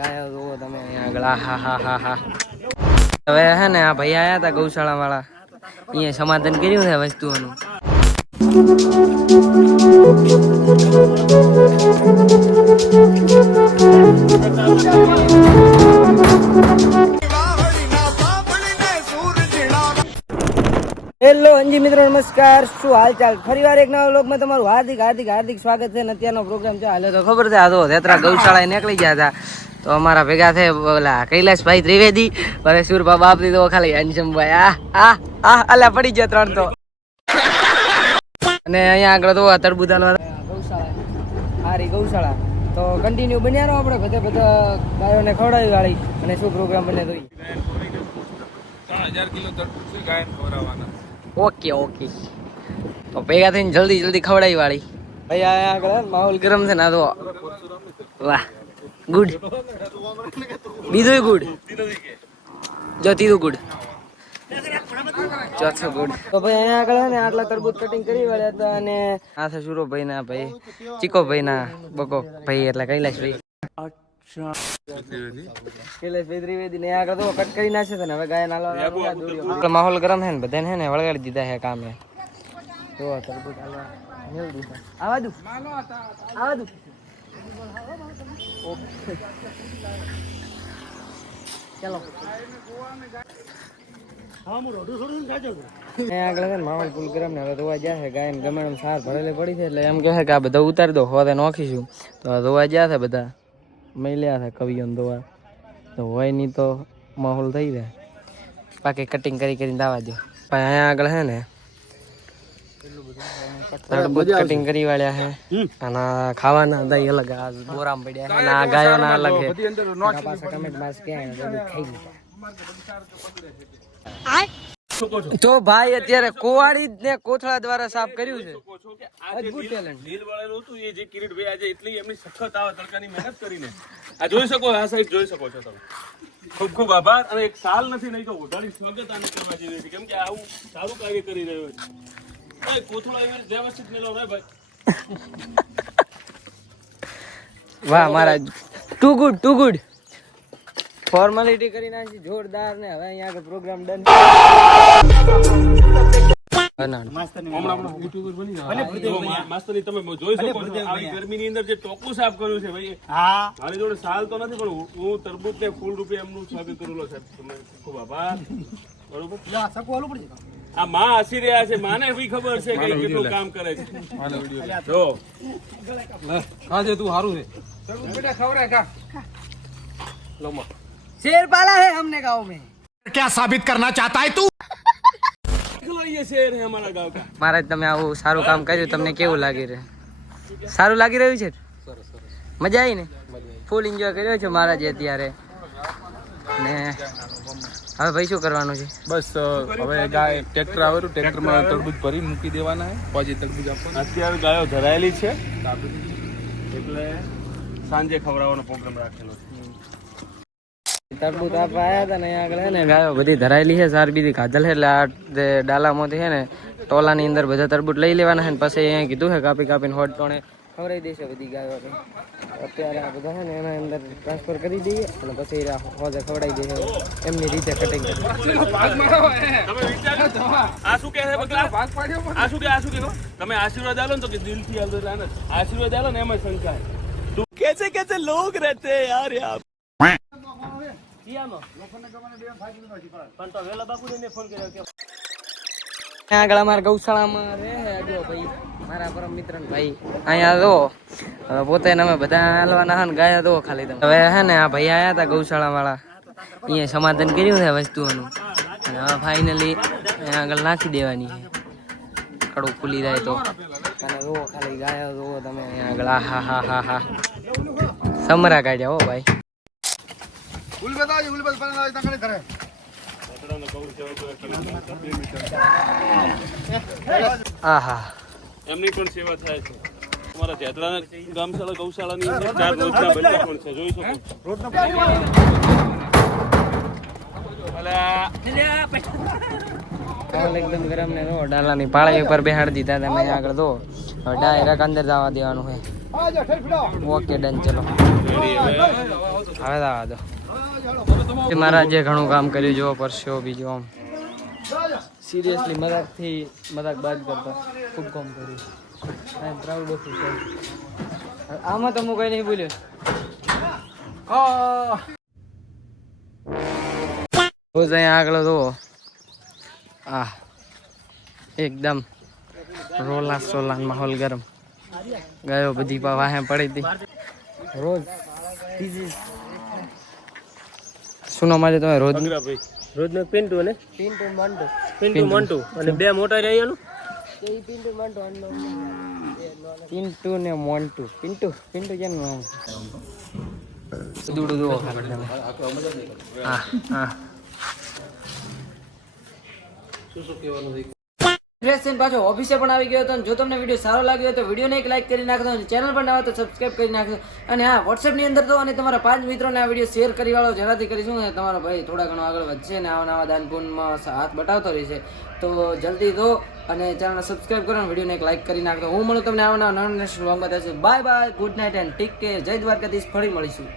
ગાયો જોવો તમે અહીંયા આગળ. હા હા હા હા. હવે હે ને આ ભાઈ આયા હતા ગૌશાળા વાળા, અહીંયા સમાધાન કર્યું છે વસ્તુઓનું. હેલો અંજી મિત્રો, નમસ્કાર. શું હાલચાલ? ફરીવાર એક નવા વ્લોગમાં તમારું હાર્દિક હાર્દિક હાર્દિક સ્વાગત છે. અત્યારનો પ્રોગ્રામ છે હાલે તો ખબર છે. આ તો નેત્રા ગૌશાળાએ નીકળી ગયા હતા તો અમારા ભેગા થઈ ઓલા કૈલાશભાઈ ત્રિવેદી અને સુરભા બાપ દીધો ખાલી અંશમભાઈ. અલ્યા પડી ગયા ત્રણ તો. અને અહીંયા આગળ તો તરબૂદાનો ગૌશાળા, સારી ગૌશાળા. તો કન્ટિન્યુ બન્યા રહો આપણે બધા ગાયોને ખવડાવી વાળી. અને શું પ્રોગ્રામ બને તો 3000 કિલો તરબૂચ છે ગાયને ખવડાવવાના. Okay okay. તો ભેગા થઈને જલ્દી જલ્દી ખવડાવી વાળી. ભાઈ અહીંયા આગળ માહોલ ગરમ છે ને. આ તો વાહ ગુડ. બીજું ગુડ. જો ત્રીજું ગુડ, ચોથું ગુડ. તો ભાઈ અહીંયા આગળ ને આટલા તરબૂચ કટિંગ કરી વાળ્યા હતા. અને આ છે સુરો ભાઈ ના ભાઈ, ચીકો ભાઈ ના બકો ભાઈ એટલે કૈલાશભાઈ. કૈલાશભાઈ ત્રિવેદી ને આગળ તો કટ કરી નાખે છે ને. હવે ગાય નાલો માહોલ ગરમ છે ને, બધાને હે ને વળગાડી દીધા છે કામે. જો તરબૂચ આવા દઉં ચાલો. આગળ છે ને માહોલ ફૂલ ગરમ ને. હવે ધોવા ગયા છે ગાય ને ગમે સાર ભરેલી પડી છે એટલે એમ કહે કે આ બધા ઉતારી દો, હવે નોખીશું. તો ધોવા ગયા છે બધા, મળ્યા છે કવિઓ ધોવા. તો હોય નહીં તો માહોલ થઈ જાય. બાકી કટિંગ કરીને દાવા દો. પણ અહીંયા આગળ છે ને તરબૂચ કટિંગ કરી વાળ્યા છે. અને ખાવાના દહીં અલગ, આ બોરામ પડ્યા છે. અને આ ગાયોના અલગ છે. ટમેટ માસ ક્યાં ખાઈ લીધા. તો ભાઈ અત્યારે કોવાડી ને કોથળા દ્વારા સાફ કર્યું છે. અદ્ભુત ટેલેન્ટ. લીલ વાળેલું હતું એ જે કિરીટભાઈ આજે એટલી એમની સખત આવા તડકાની મહેનત કરીને આ જોઈ શકો, આ સાઈડ જોઈ શકો છો તમે. ખૂબ ખૂબ આભાર. અને એક સાલ નથી નહીં તો ઉધારી સ્વાગત આને કરવા જેવી છે, કેમ કે આવું સારું કાર્ય કરી રહ્યો છે. ભાઈ કોથળા એવી વ્યવસ્થિત મેળવો રે ભાઈ. વાહ મહારાજ, ટુ ગુડ. ફોર્માલિટી કરી નાખી જોરદાર. ને હવે અહીંયા આગળ પ્રોગ્રામ ડન. તમે જોઈ શકો છો આવી ગરમીની અંદર જે ટોપું સાફ કર્યું છે ભાઈ. મારી જોડે સાલ તો નથી પણ હું તરબૂચ ને ફૂલ રૂપે એમનું સ્વાગત કરેલો છે. ખૂબ આભાર. બરોબર. આ માં હસી રહ્યા છે. માને બી ખબર છે કે કેટલું કામ કરે છે. જો ખાજે તું સારું છે. તરબૂચ બેટા ખવરાય ખા. લો માં शेर पाला है हमने गांव में. क्या साबित करना चाहता है तू? ये शेर है हमारा गांव का. महाराज તમે આવું સારું કામ કર્યું, તમને કેવું લાગી રહ્યું? સારું લાગી રહ્યું છે? મજા આવી ને? ફૂલ એન્જોય કર્યો છે મહારાજે અત્યારે. ને હવે ભાઈ શું કરવાનું છે? બસ હવે ગાય ટ્રેક્ટર આવેલું, ટ્રેક્ટરમાં તરબૂચ ભરી મૂકી દેવાના છે. પછી તરબૂચ આપવાના. અત્યારે ગાયો ધરાયેલી છે એટલે સાંજે ખવડાવવાનો પ્રોગ્રામ રાખેલો છે. તરબૂચ આપવા આવ્યા હતા ને અહીંયા આગળ છે ને ગાયો બધી ધરાયેલી છે. સાર બીજી ખાધલ છે એટલે આ ડાલામાંથી છે ને ટોલાની અંદર બધા તરબૂચ લઈ લેવાના છે. ને પછી અહીંયા કીધું છે કાપી કાપીને હોટ ટોણે ખવડાવી દેશે બધી ગાયો. અત્યારે આ બધા છે ને એના અંદર ટ્રાન્સફર કરી દઈએ અને પછી હોજે ખવડાવી દઈએ એમની રીતે કટિંગ કરી. તમે આશીર્વાદ આલો ને તો દિલથી આશીર્વાદ આલો ને એમાં શંકા कैसे लोग रहते हैं यार यहाँ. આગળ અમારા ગૌશાળામાં રહે જો ભાઈ મારા પરમ મિત્ર ભાઈ. અહીંયા જો પોતે અમે બધા હાલવાના ને ગાયા દો ખાલી તમે. હવે હે ને આ ભાઈ આયા હતા ગૌશાળા વાળા, અહીંયા સમાધાન કર્યું છે વસ્તુઓનું. અને હવે ફાઇનલી આગળ નાખી દેવાની છે, કડું ખુલી જાય તો. અને જો ખાલી ગાયા જો તમે અહીંયા આગળ. હા સમરા કાઢ્યા હો ભાઈ. એમની પણ સેવા થાય છે. અમારા જેતરાના ગામશાળા ગૌશાળાની અંદર 4 રોજના બૈઠક પણ છે, જોઈ શકો. એકદમ ગરમ ને ડાલાની પાળે ઉપર બેહાડી દીધા તમે આગળ. તો ડાયરેક્ટ અંદર જવા દેવાનું છે. ઓકે ડન, ચલો હવે આવા દો. મારા જે ઘણું કામ કર્યું જો પરસ્યો બીજું આમ સિરિયસલી મજાક બાદ કરતા ખૂબ કામ કર્યું. આઈ એમ પ્રાઉડ ઓફ યુ. આમાં તો હું કઈ નહીં બોલ્યો. રોજ અહીંયા આગળ તો એકદમ રોલા સોલાન માહોલ ગરમ ગયો, બધી વાહે પડી હતી. રોજ શું નામ આજે તમે? રોજ રોજનો પિન્ટુ અને પિન્ટુ મોન્ટુ અને બે મોટા રહ્યા પિન્ટુ ને મોન્ટુ. પિન્ટુ કેમ નામ? દૂડું દુઓ પાછો ઓફિસે પણ આવી ગયો હતો. જો તમને વિડીયો સારો લાગ્યો તો વિડીયોને એક લાઈક કરી નાખજો, અને ચેનલ પર નવા તો સબસ્ક્રાઇબ કરી નાખજો. અને હા, વોટ્સએપની અંદર તો અને તમારા 5 મિત્રોને આ વિડીયો શેર કરી વાળો, જેનાથી કરીશું ને તમારો ભાઈ થોડા ઘણો આગળ વધશે ને આવા નવા દાન પુણ્યમાં હાથ બટાવતો રહેશે. તો જલ્દી દો અને ચેનલને સબસ્ક્રાઇબ કરો અને વિડીયોને એક લાઈક કરી નાખજો. હું મળું તમને આવા નવા નેશનલ લોંગ બતાવશે. Bye bye, good night and take care. જય દ્વારકાધીશ. ફરી મળીશું.